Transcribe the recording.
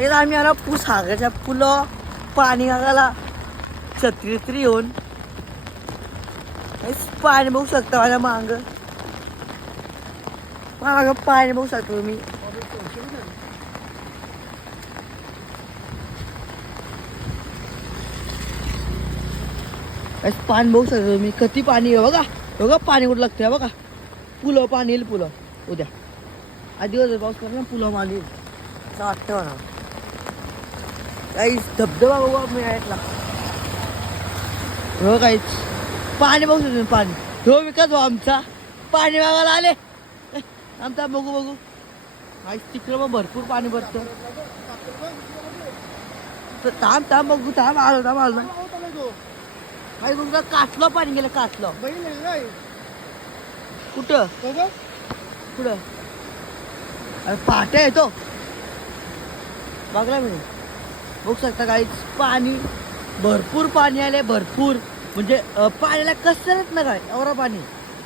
एकदा आम्ही आला सागरच्या पुलं पाणी गागाला छत्री येऊन पाणी बघू शकता माझ्या मांग पाणी बघू शकता तुम्ही. पाणी बघू शकता तुम्ही किती पाणी आहे बघा. बघा पाणी कुठं लागतंय बघा. पुलं पाणी येईल पुलं उद्या आधी दिवस पाऊस पडला पुलं पाणी येईल असं वाटतं मला. काही धबधबा बघू मिळायला हो काहीच पाणी बघू शकतो पाणी हो विकत आमचा पाणी बघायला आले आमचा बघू बघू काहीच तिकडं मग भरपूर पाणी भरतं. थांब थांब बघू थांब आलो काही बघू काटलं पाणी गेलं काटलं कुठं कुठं अरे पाट्या येतो बघला मी बघू शकता काहीच पाणी भरपूर पाणी आले भरपूर म्हणजे पाण्याला कसरत ना काय एवढं पाणी